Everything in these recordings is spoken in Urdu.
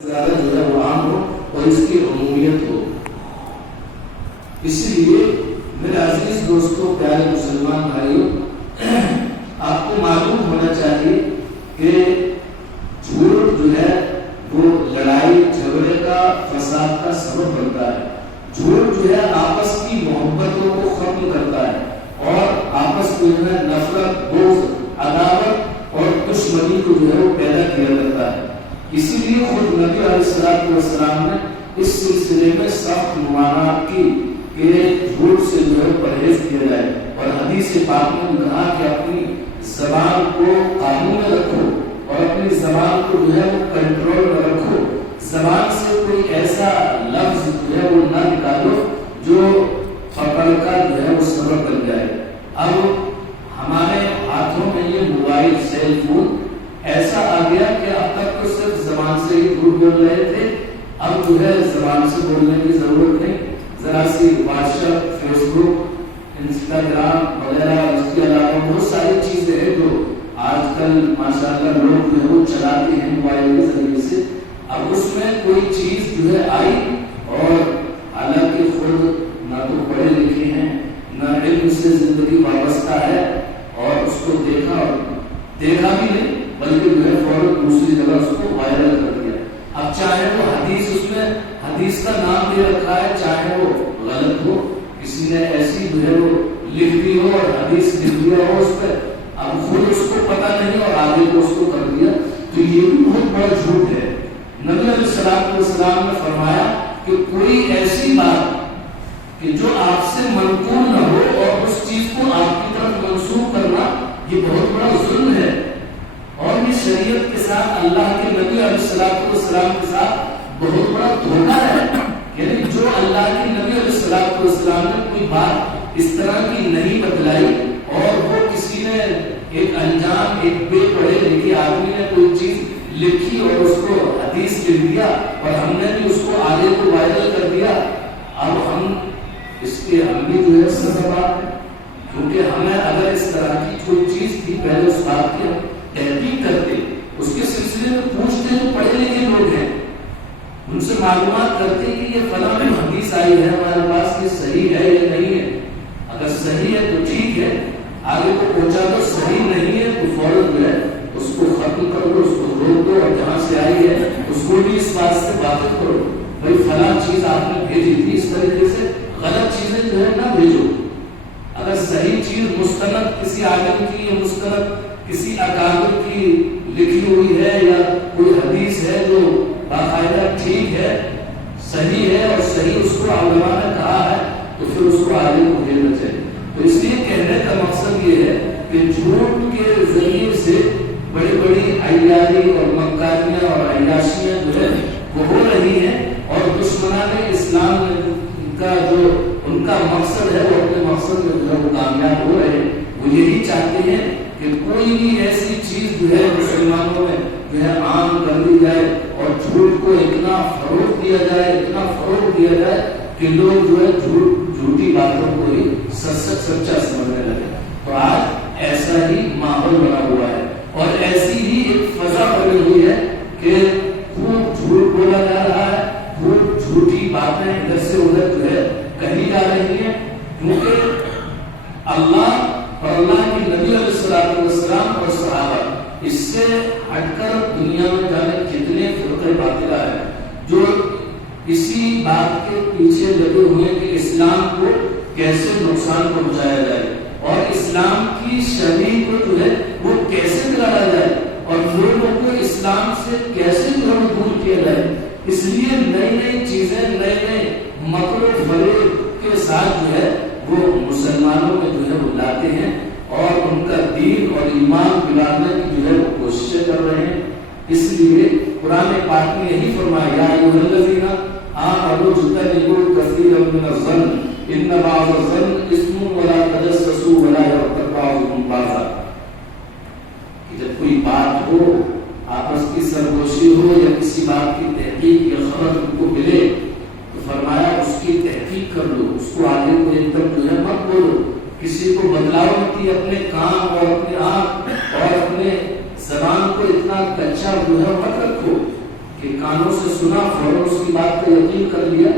زیادہ جو ہے وہ عام ہو اور اس کی عمومیت ہو. اسی لیے میرے عزیز دوستوں، پیارے مسلمان بھائیوں، آپ کو معلوم ہونا چاہیے کہ جھوٹ جو ہے وہ لڑائی جھگڑے کا، فساد کا سبب بنتا ہے. جھوٹ جو ہے آپس کی محبتوں کو ختم کرتا ہے اور آپس میں نفرت، بغض، عداوت اور دشمنی کو جو ہے وہ پیدا کیا کرتا ہے. اسی لیے خود نبی علیہ السلام نے اس سلسلے میں سخت ممانعت کی کہ جھوٹ سے جو ہے پرہیز کیا جائے، اور حدیث پاک میں کہا کہ اپنی زبان کو قابو میں رکھو اور اپنی زبان کو جو ہے وہ کنٹرول میں رکھو. زبان سے کوئی ایسا لفظ جو ہے وہ نہ نکالو جو پکڑ کا جو ہے وہ سبب بن جائے. اب ہمارے ہاتھوں میں یہ موبائل، سیل فون ایسا آ گیا کہ اب تک تو صرف زبان سے ہی جھوٹ بول رہے تھے، اب جو ہے زبان سے بولنے کی ضرورت نہیں. ذرا سی واٹس ایپ، فیس بک، انسٹاگرام وغیرہ، اس کے علاوہ بہت ساری چیزیں ہیں جو آج کل ماشاءاللہ لوگ جو ہے وہ چلاتے ہیں موبائل کے ذریعے سے. اب اس میں کوئی چیز جو ہے آئی اور حالانکہ خود نہ تو پڑھے لکھے ہیں نہ علم سے زندگی وابستہ ہے، اور اس کو دیکھا بھی نہیں بلکہ جو ہے فوراً دوسری جگہ اس کو وائرل کر دیا. اب چاہے وہ حدیث، اس میں حدیث کا نام دے رکھا ہے، چاہے وہ غلط ہو، کسی نے ایسی جو ہے وہ لکھ دی ہو اور حدیث لکھ دیا ہو اس پہ، اب خود اس کو پتہ نہیں اور آگے کو اس کو کر دیا، تو یہ بھی بہت بڑا جھوٹ ہے. نبی علیہ السلام نے فرمایا کہ کوئی ایسی بات کہ جو آپ سے منقول نہ ہو اور اس چیز کو آپ کی طرف منسوخ کرنا، یہ بہت بڑا ظلم ہے. اور یہ شریعت کے ساتھ، اللہ کے نبی علیہ السلام کے ساتھ بہت بڑا دھوکہ ہے. یعنی جو اللہ کے نبی علیہ السلام نے کوئی بات اس طرح کی نہیں بتلائی اور وہ کسی نے ایک انجان، ایک بے پڑھے لکھے آدمی نے کوئی چیز لکھی اور اس کو حدیث لکھ دیا اور ہم نے بھی اس کو آگے کو وائرل کر دیا. اب ہم اس کے ہم بھی جو ہے سزا ہے، کیونکہ ہمیں اگر اس طرح کی کوئی چیز تھی پہلے اس بات کی تحقیق کرتے، اس کے سلسلے میں پوچھتے جو پڑھے لکھے لوگ ہیں، ان سے معلومات کرتے کہ یہ فلاں حدیث آئی ہے ہمارے پاس، یہ صحیح ہے یا نہیں ہے. اگر صحیح ہے تو ٹھیک ہے، آگے کو پہنچا دو. صحیح نہیں ہے تو فوراً جو ہے اس کو ختم کر دو، اس کو روک دو، اور جہاں سے آئی ہے اس کو بھی اس بات سے واقف کرو. بھائی فلاں چیز آپ نے بھیجی تھی، اس طریقے سے غلط چیزیں جو ہے نہ بھیجو. اگر صحیح چیز مستند کسی عالم کی یا مستند کسی اکابر کی لکھی ہوئی ہے یا کوئی حدیث ہے جو باقاعدہ ٹھیک ہے، صحیح ہے اور صحیح اس کو علماء نے کہا ہے، تو پھر اس کو آگے کو بھیجنا چاہیے. تو اس لیے کہنے کا مقصد یہ ہے کہ جھوٹ کے ذریعے سے بڑی بڑی عیاری اور مکاریاں اور عیاشیاں جو ہے وہ ہو رہی ہیں، اور دشمنان اسلام کا جو ان کا مقصد ہے وہ اپنے مقصد میں جو ہے وہ کامیاب ہو رہے ہیں. وہ یہی چاہتے ہیں کہ کوئی بھی ایسی چیز جو ہے مسلمانوں میں جو ہے عام کر دی جائے اور جھوٹ کو اتنا فروغ دیا جائے کہ لوگ جو ہے جھوٹی باتوں کو ہی سچا سمجھنے لگے. تو آج ایسا ہی ماحول بنا ہوا ہے اور ایسی ہی ایک فضا بنی ہوئی ہے کہ خوب جھوٹ بولا جا رہا ہے، خوب جھوٹی باتیں ادھر سے ادھر جو ہے کہی جا رہی ہیں، کیونکہ اللہ اور اللہ کے نبی علیہ السلام اور صحابہ اس سے ہٹ کر دنیا میں جانے کتنے فرقے باطلہ ہیں جو اسی بات کے پیچھے لگے ہوئے کہ اسلام کو کیسے نقصان پہنچایا جائے اور اسلام کی شرعی کو جو ہے وہ کیسے بگاڑا جائے اور لوگوں کو اسلام سے کیسے دور کیا جائے. اس لیے نئی چیزیں، نئے مکر و فریب کے ساتھ جو ہے وہ مسلمانوں میں جو ہے وہ لاتے ہیں اور ان کا دین اور ایمان بگاڑنے کی جو ہے وہ کوششیں کر رہے ہیں. اس لیے قرآن پاک نے یہی فرمایا، یا ایھا الذین آمنوا اجتنبوا کثیرا من الظن ان بعض الظن اسم ولا تجسسوا ولا یغتب بعضکم بعضا. کہ جب کوئی بات ہو، آپس کی سرگوشی ہو یا کسی بات کی تحقیق یا خبر تم کو ملے تو فرمایا اس کی تحقیق کر لو، اس کو آگے کو ایک دم جو ہے مت بولو، کسی کو بدلاؤ مت، اپنے کام اور اپنے آنکھ اور اپنے زبان کو اتنا کچا جو ہے مت رکھو. کہ کانوں سے سنا فوراً اس کی بات کا یقین کر لیا،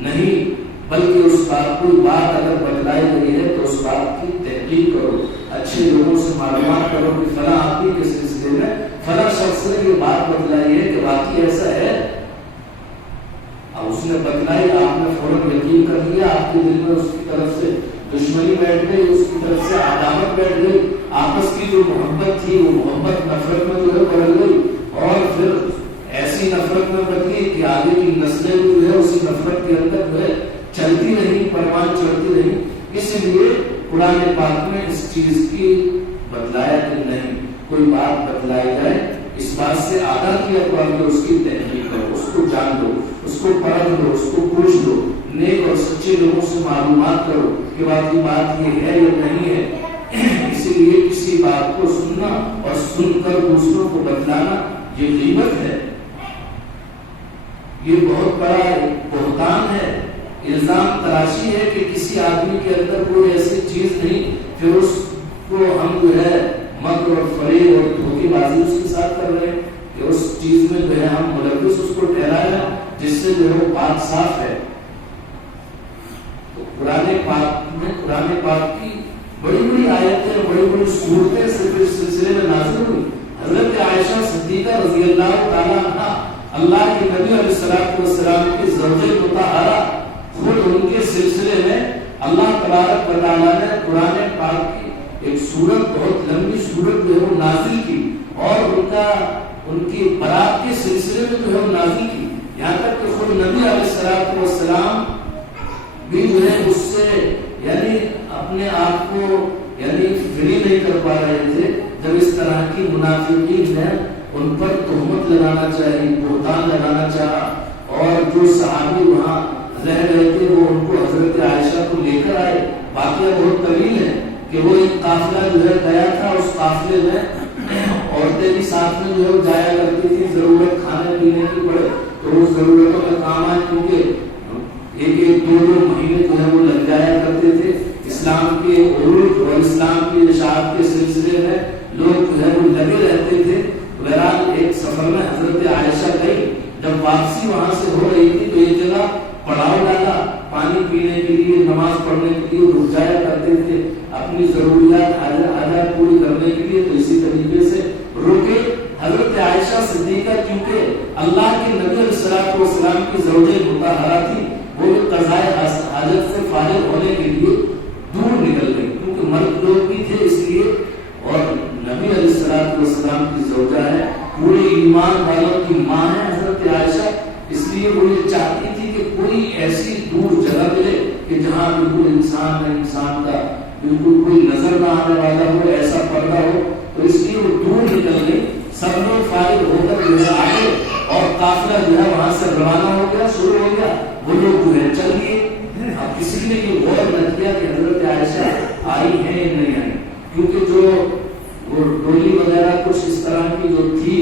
نہیں، بلکہ اس بات کوئی بات اگر بتلائی گئی ہے تو اس بات کی تحقیق کرو، اچھے لوگوں سے معلومات کرو کہ فلاں آدمی کے سلسلے میں فلاں شخص نے یہ بات بتلائی ہے کہ واقعی ایسا ہے۔ اب اس نے بتلائی، آپ نے فوراً یقین کر لیا، آپ کے دل میں اس کی طرف سے دشمنی بیٹھ گئی، اس کی طرف سے عداوت بیٹھ گئی، آپس کی جو محبت تھی وہ محبت نفرت میں جو ہے بدل گئی، اور پھر ایسی نفرت میں بدلی کہ آگے کی نسلیں جو ہے اسی نفرت کے اندر جو ہے چلتی رہی، پروان چڑھتی رہی۔ اس لیے قرآن پاک میں اس چیز کی بتلایا کہ نہیں، کوئی بات بتلائی جائے اس بات سے آگاہ کیا تو آگے اس کی تحقیق کرو، اس کو جان لو، اس کو پرکھ لو، اس کو پوچھ لو، نیک اور سچے لوگوں سے معلومات کرو کہ واقعی بات یہ ہے یا نہیں ہے۔ اسی لیے کسی بات کو سننا اور سن کر دوسروں کو بتلانا یہ غیبت ہے، یہ بہت بڑا بہتان ہے، الزام تراشی ہے کہ کسی آدمی کے اندر کوئی ایسی چیز نہیں، پھر اس کو ہم جو ہے مکر اور فریب اور دھوکے بازی اس کے ساتھ کر رہے ہیں کہ اس چیز میں جو ہے ہم ملوث اس کو ٹھہرایا جس سے جو ہے وہ پاک صاف ہے۔ تو قرآن پاک کی بڑی بڑی آیتیں، بڑی بڑی صورتیں صرف اس سلسلے میں نازل ہوئی۔ حضرت عائشہ صدیقہ رضی اللہ تعالیٰ عنہ اللہ کے نبی علیہ الصلوۃ والسلام کی زوجہ مطہرہ، خود ان کے سلسلے میں اللہ تبارک و تعالیٰ نے قرآن پاک کی ایک سورت، بہت لمبی سورت جو ہے وہ نازل کی، اور ان کی برات کے سلسلے میں جو ہے وہ نازل کی، یہاں تک کہ خود نبی علیہ الصلوۃ والسلام بھی جو ہے اس سے یعنی اپنے آپ کو یعنی فری نہیں کر پا رہے تھے جب اس طرح کی منافقین نے ان پر تہمت لگانا چاہی، بہتان لگانا چاہا، اور جو صحابی وہاں رہ رہے تھے وہ ان کو حضرت عائشہ کو لے کر آئے۔ واقعہ بہت طویل ہے کہ وہ ایک قافلہ جو ہے گیا تھا، اس قافلے میں عورتیں بھی ساتھ میں جو ہے جایا کرتی تھی، ضرورت کھانے پینے کی پڑے تو وہ ضرورتوں میں کام آئے، کیونکہ ایک دو مہینے جو ہے وہ لگ جایا کرتے تھے اسلام کے عروج اور اسلام کی اشاعت کے سلسلے میں، لوگ جو ہے وہ لگے رہتے تھے۔ بہرحال ایک سفر میں حضرت عائشہ گئی، جب واپسی وہاں سے ہو رہی تھی تو ایک جگہ پڑاؤ ڈالا، پانی پینے کے لیے، نماز پڑھنے کے لیے رک جایا کرتے تھے، اپنی ضروریات حاجات پوری کرنے کے لیے، تو اسی طریقے سے رکے۔ حضرت عائشہ صدیقہ کیونکہ اللہ کے نبی علیہ الصلوۃ والسلام کی زوجہ مطہرہ تھی، وہ قضائے حاجت سے فارغ ہونے کے لیے دور نکل گئی، کیونکہ مرد لوگ بھی تھے اس لیے، اور نبی علیہ الصلوۃ والسلام کی زوجہ ہے، پورے ایمان والوں کی ماں ہے حضرت عائشہ، اس لیے وہ یہ چاہتی تھی کہ کوئی ایسی دور جگہ ملے کہ جہاں بالکل انسان کا بالکل کوئی نظر نہ آنے والا ہو، ایسا پردہ ہو، تو اس لیے وہ دور نکل گئی۔ سب لوگ فارغ ہو کر جو ہے آگے، اور قافلہ جو ہے وہاں سے روانہ ہو گیا، شروع ہو گیا، وہ لوگ جو ہے چل گئے۔ اب کسی نے یہ غور نہ کیا کہ حضرت عائشہ آئی ہے یا نہیں آئی، کیونکہ جو وہ ڈولی وغیرہ کچھ اس طرح کی جو تھی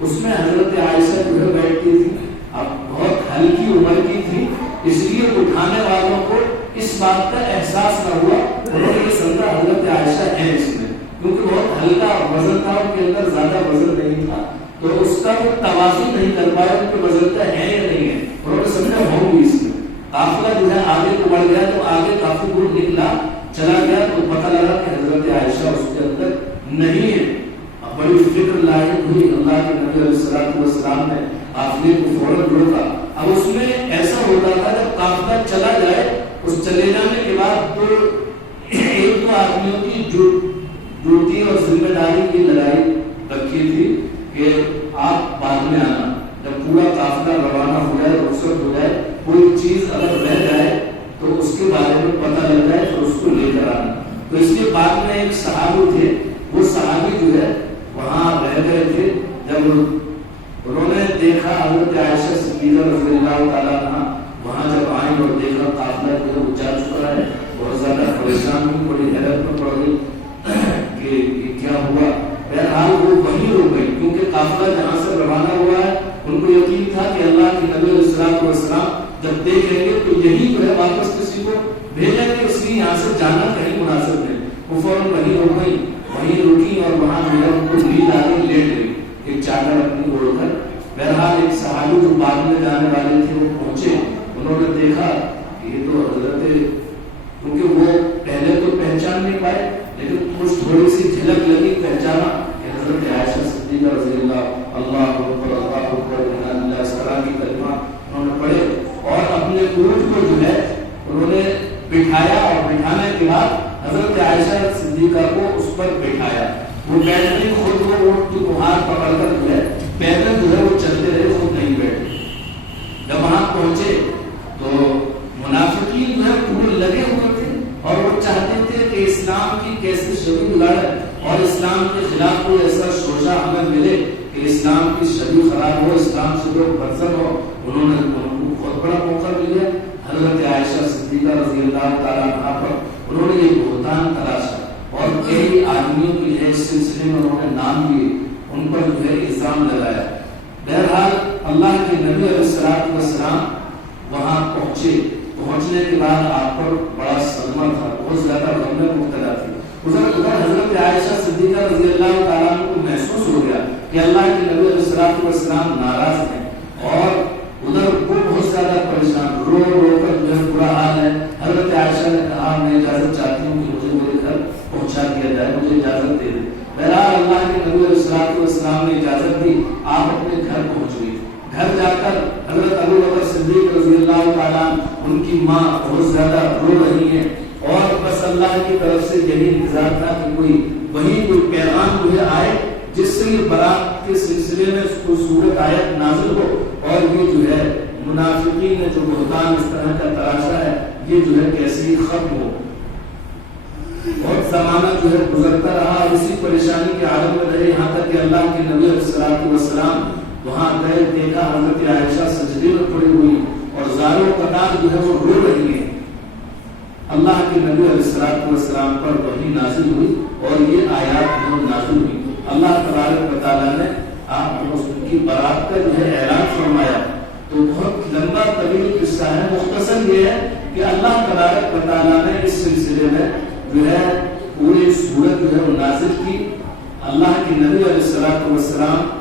اس میں حضرت عائشہ جو ہے بیٹھتی تھی، اب بہت ہلکی عمر کی تھی، اس لیے اٹھانے والوں کو اس بات کا احساس نہ ہوا، انہوں نے یہ سمجھا حضرت عائشہ ہے اس میں، کیونکہ بہت ہلکا وزن تھا، ان کے اندر زیادہ وزن نہیں تھا، تو اس کا وہ توازن نہیں کر پایا ان کے وزن کا ہے یا نہیں ہے، انہوں نے سمجھا ہوگی اس میں۔ قافلہ جو ہے آگے کو بڑھ گیا، تو آگے کافی دور نکلا چلا گیا تو پتہ لگا کہ حضرت عائشہ اس کے اندر نہیں ہے۔ اب بڑی فکر لاحق ہوئی، اللہ کے نبی علیہ الصلوۃ والسلام نے قافلے کو فوراً روکا۔ اب اس میں ایسا ہوتا تھا جب قافلہ چلا جائے، اس چلے جانے کے بعد ایک دو آدمیوں کی ڈیوٹی اور ذمہ داری کی لڑائی رکھی تھی کہ آپ بعد میں آنا، جب پورا قافلہ روانہ ہو جائے، رخصت ہو جائے، کوئی چیز اگر رہ جائے تو اس کے بارے میں پتہ لگ جائے تو اس کو لے کر آنا۔ تو اس کے بعد میں ایک صحابی تھے، وہ صحابی جو ہے وہاں رہ گئے تھے، جب انہوں نے دیکھا حضرت عائشہ صدیقہ رضی اللہ تعالیٰ عنہ وہاں جب آئیں اور دیکھا قافلہ جو ہے وہ جا چکا ہے، بہت زیادہ پریشان ہوئی، بڑی حیرت میں پڑ گئی کہ یہ کیا ہوا۔ بہرحال وہ وہیں رک گئی، کیونکہ قافلہ جہاں سے روانہ ہوا ہے ان کو یقین تھا کہ اللہ کے نبی علیہ الصلوۃ والسلام جب دیکھیں گے تو یہی جو ہے واپس کسی کو بھیجیں گے، اس لیے یہاں سے جانا کہیں مناسب نہیں۔ وہ فوراً وہیں رک گئی، وہیں رکی، اور وہاں جو ہے ان کو نیند آ گئی، لیٹ گئی ایک چادر اپنی اوڑھ کر۔ بہرحال ایک صحابی جو بعد میں جانے والے تھے وہ پہنچے، انہوں نے دیکھا کہ یہ تو حضرت، کیونکہ وہ پہلے تو پہچان نہیں پائے لیکن کچھ تھوڑی سی جھلک لگی، پہچانا کہ حضرت عائشہ صدیقہ رضی اللہ، اللہ اکبر اللہ اکبر اللہ، اس طرح کی کلمہ انہوں نے پڑھے اور اپنے اونٹ کو جو ہے انہوں نے بٹھایا، اور بٹھانے کے بعد حضرت عائشہ صدیقہ کو اس پر بٹھایا۔ وہ بیٹھنے خود وہ اونٹ کی بہار پکڑ کر جو ہے پیدل جو ہے وہ چلتے رہے، خود نہیں بیٹھے۔ جب وہاں پہنچے تو منافقین جو ہے پورے لگے ہوئے تھے اور وہ چاہتے تھے کہ اسلام کی کیسے شبیہ لڑے اور اسلام کے خلاف کوئی ایسا شوشہ ہمیں ملے کہ اسلام کی شبیہ خراب ہو، اسلام سے لوگ برزن ہو۔ انہوں نے بہت بڑا موقع ملا حضرت عائشہ صدیقہ رضی اللہ تعالیٰ عنہا پر، انہوں نے یہ بہتان تراشا اور کئی آدمیوں کی ہے اس سلسلے میں انہوں نے نام لیے، ان پر جو ہے الزام لگایا۔ بہرحال اللہ کے نبی علیہ الصلوۃ والسلام وہاں پہنچے، پہنچنے کے بعد آپ پر بڑا صدمہ تھا، بہت زیادہ غم میں مبتلا تھی۔ ادھر حضرت عائشہ صدیقہ رضی اللہ تعالیٰ عنہ کو محسوس ہو گیا کہ اللہ کے نبی علیہ الصلوۃ والسلام ناراض ہیں، اور ادھر وہ بہت زیادہ پریشان، رو رو کر جو ہے برا حال ہے۔ حضرت عائشہ نے کہا میں اجازت چاہتی ہوں کہ مجھے میرے گھر پہنچا دیا جائے، مجھے اجازت دے دیں۔ بہرحال اللہ کے نبی علیہ الصلوۃ والسلام نے اجازت دی، آپ اپنے گھر پہنچ گئی۔ گھر جا کر حضرت ابو بکر صدیق رضی اللہ تعالیٰ ان کی ماں بہت زیادہ رو رہی ہیں، اور بس اللہ کی طرف سے یہی انتظار تھا کہ کوئی پیغام جو ہے آئے جس سے یہ برات کے سلسلے میں کوئی صورت آیت نازل ہو، اور یہ جو ہے منافقین نے جو بہتان اس طرح کا تراشا ہے یہ جو ہے کیسے ختم ہو۔ بہت زمانہ جو ہے گزرتا رہا اور اسی پریشانی کے عالم میں رہے، یہاں تک کہ اللہ کے نبی علیہ الصلوۃ والسلام وہاں گئے، دیکھا حضرت عائشہ سجدے میں پڑی ہوئی اور زاروں قطار جو ہے وہ رو رہی ہیں۔ اللہ کے نبی علیہ الصلوۃ والسلام پر وحی نازل ہوئی اور یہ آیات جو نازل ہوئی۔ اللہ تبارک و تعالیٰ نے آپ کی برات کا جو ہے اعلان فرمایا۔ تو بہت لمبا طویل قصہ ہے، مختصر یہ ہے کہ اللہ تبارک و تعالیٰ نے اس سلسلے میں جو ہے پوری سورت جو ہے وہ نازل کی۔ اللہ کے نبی علیہ الصلوۃ والسلام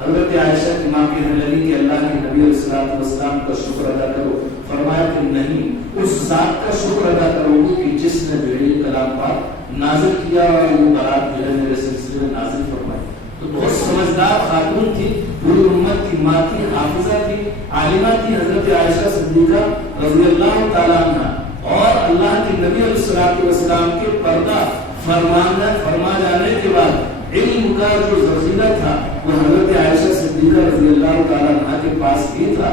حضرت عائشہ کی ماں کہنے لگی کہ اللہ کے نبی علیہ الصلوۃ والسلام کا شکر ادا کرو، فرمایا کہ نہیں، اس ذات کا شکر ادا کرو گی کہ جس نے جو ہے یہ کلام پاک نازل کیا اور یہ برات جو ہے میرے سلسلے میں نازل فرمائی۔ تو بہت سمجھدار خاتون تھی، پوری امت کی ماں تھی، حافظہ تھی، عالمہ تھی حضرت عائشہ صدیقہ رضی اللہ تعالیٰ عنہ، اور اللہ کے نبی علیہ الصلوۃ والسلام کے پردہ فرما جانے کے بعد علم کا جو ذخیرہ تھا وہ حضرت عائشہ صدیقہ رضی اللہ تعالیٰ عنہ کے پاس ہی تھا،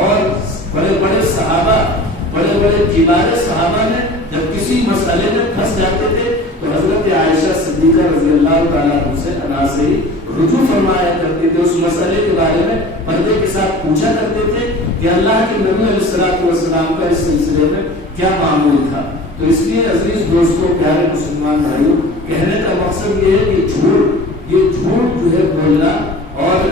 اور بڑے بڑے صحابہ، بڑے بڑے کبار صحابہ نے جب کسی مسئلے میں پھنس جاتے تھے تو حضرت عائشہ صدیقہ رضی اللہ تعالیٰ عنہ سے انا سے ہی رجوع فرمایا کرتے تھے، اس مسئلے کے بارے میں پردے کے ساتھ پوچھا کرتے تھے کہ اللہ کے نبی علیہ الصلوۃ والسلام کا اس سلسلے میں کیا معمول تھا۔ تو اس لیے عزیز دوستوں، پیارے مسلمان بھائیوں، کہنے کا مقصد یہ ہے کہ یہ جھوٹ جو ہے بولنا اور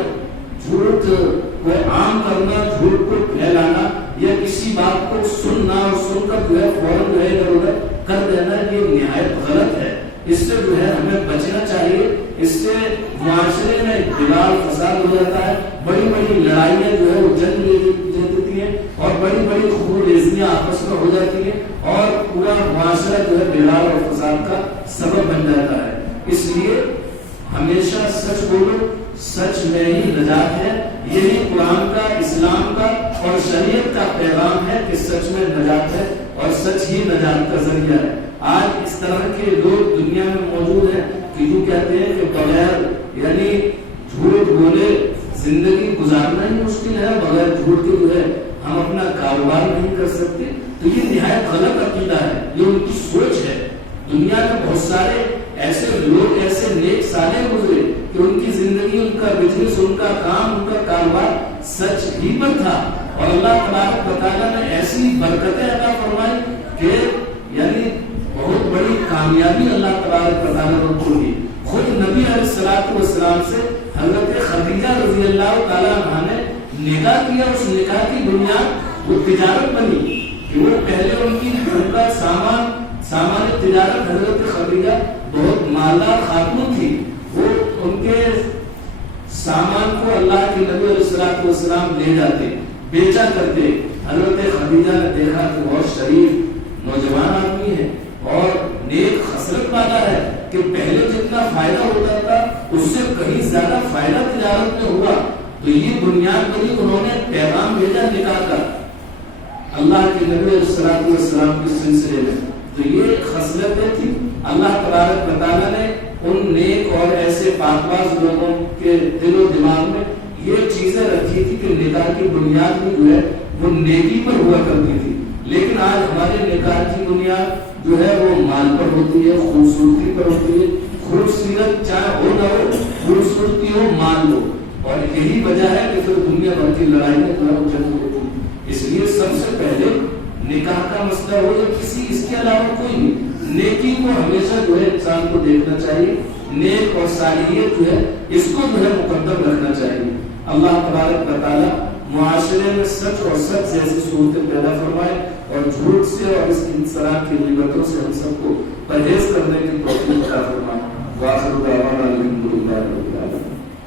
جھوٹ کو عام کرنا، جھوٹ کو پھیلانا یا کسی بات کو سننا اور سن کر جو ہے فوراً جو ہے ادھر ادھر کر دینا، یہ نہایت غلط ہے۔ اس سے جو ہے ہمیں بچنا چاہیے، اس سے معاشرے میں جلال فساد ہو جاتا ہے، بڑی بڑی لڑائیاں جو ہے وہ جنگ لے دیتی ہیں اور بڑی بڑی خون ریزیاں آپس میں ہو جاتی ہیں اور پورا معاشرہ جو ہے جلال اور فساد کا سبب بن جاتا ہے۔ اس لیے ہمیشہ سچ بولو، سچ میں ہی نجات ہے، یہی قرآن کا، اسلام کا اور شریعت کا پیغام ہے کہ سچ میں نجات ہے اور سچ ہی نجات کا ذریعہ ہے۔ آج اس طرح کے لوگ دنیا میں موجود ہیں کہ جو کہتے ہیں کہ بغیر یعنی جھوٹ بولے زندگی گزارنا ہی مشکل ہے، بغیر جھوٹ کے جو ہے ہم اپنا کاروبار نہیں کر سکتے۔ تو یہ نہایت غلط عقیدہ ہے، یہ ان کی سوچ ہے۔ دنیا میں بہت سارے ایسے لوگ، ایسے نیک صالح گزرے کہ ان کی زندگی، ان کا بزنس، ان کا کام، ان کا کاروبار سچ ہی پر تھا، اور اللہ تبارک و تعالیٰ نے ایسی برکتیں عطا فرمائی کہ یعنی بہت بڑی کامیابی اللہ تبارک و تعالیٰ نے ان کو دی۔ خود نبی علیہ الصلوۃ والسلام سے حضرت خدیجہ رضی اللہ تعالیٰ عنہ نے نکاح کیا، اس نکاح کی بنیاد وہ تجارت بنی کہ وہ پہلے ان کا سامان تجارت، حضرت خدیجہ بہت مالدار خاتون تھی، وہ ان کے سامان کو اللہ کے نبی علیہ السلام لے جاتے، بیچا کرتے۔ حضرت خدیجہ نے دیکھا کہ بہت شریف نوجوان آدمی ہے اور نیک خصلت والا ہے، کہ پہلے جتنا فائدہ ہوتا تھا اس سے کہیں زیادہ فائدہ تجارت میں ہوا، تو یہ بنیاد بنی، انہوں نے پیغام بھیجا نکاح کا اللہ کے نبی علیہ السلام کے سلسلے میں۔ تو یہ خصلتیں تھی، اللہ تبارک و تعالیٰ نے ان نیک اور ایسے پاکباز لوگوں کے دل و دماغ میں یہ چیزیں رکھی تھی کہ نکاح کی بنیاد بھی جو ہے وہ نیکی پر ہوا کرتی تھی۔ لیکن آج ہمارے نکاح کی بنیاد جو ہے وہ مال پر ہوتی ہے، خوبصورتی پر ہوتی ہے۔ خوبصورت چاہے ہو نہ ہو، خوبصورتی ہو، مال ہو، اور یہی وجہ ہے کہ پھر دنیا بھر کی لڑائی میں جنگ ہوتی ہے۔ اس لیے سب سے پہلے نکاح کا مسئلہ ہو یا کسی اس کے علاوہ کوئی نہیں، نیکی کو ہمیشہ جو ہے انسان کو دیکھنا چاہیے، نیک اور صالحیت جو ہے اس کو جو ہے مقدم رکھنا چاہیے۔ اللہ تبارک و تعالیٰ معاشرے میں سچ اور سچ جیسی صورتیں پیدا فرمائے، اور جھوٹ سے اور اس طرح کی غیبتوں سے ہم سب کو پرہیز کرنے کی توفیق عطا فرمائے۔ وآخر